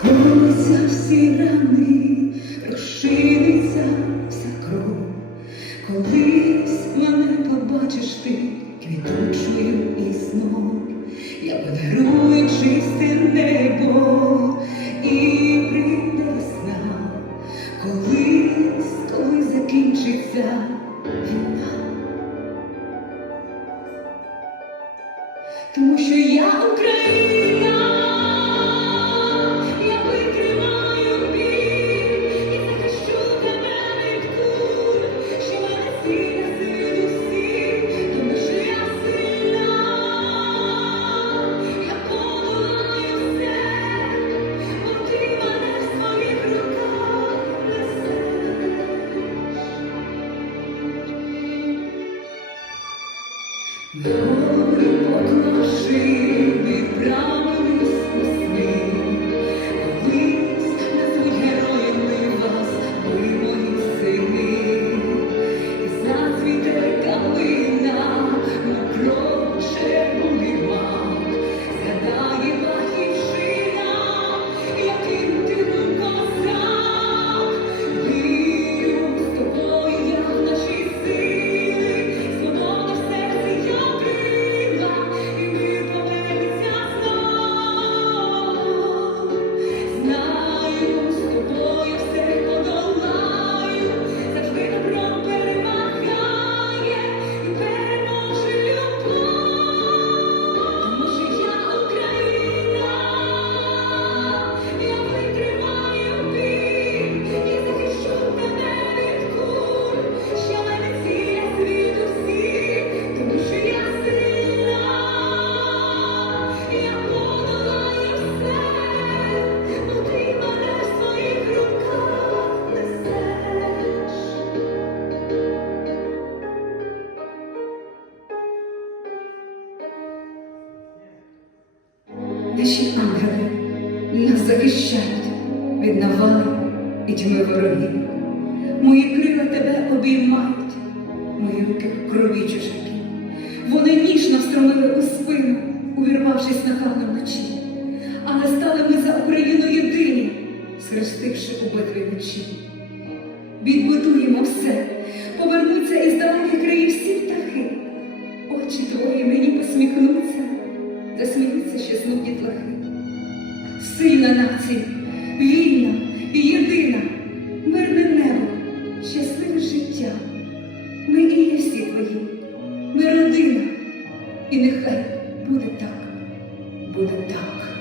Сховуються всі рани, розшириться вся кров. Колись мене побачиш ти квітучою і знов. Я подарую чисте небо і прийде весна, колись, коли закінчиться війна. Тому що я Україна, Голови поклавши, відправились у сни. Наші ангели нас захищають від навали і тьми ворогів. Мої крила тебе обіймають, мої руки в крові чужаки. Вони ніжно встромили у спину, увірвавшись нахабно вночі. Але стали ми за Україну єдині, схрестивши у битві мечі. Відбудуємо все, повернуться із далеких країв всі птахи. Очі твої мені посміхнуться, засміються щасливі дітлахи. Сильна нація, вільна і єдина, мирне небо, щасливе життя. Ми і є всі твої, ми родина, і нехай буде так, буде так.